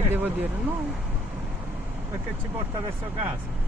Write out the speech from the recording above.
Che Certo. devo dire? No. Perché ci porta verso casa.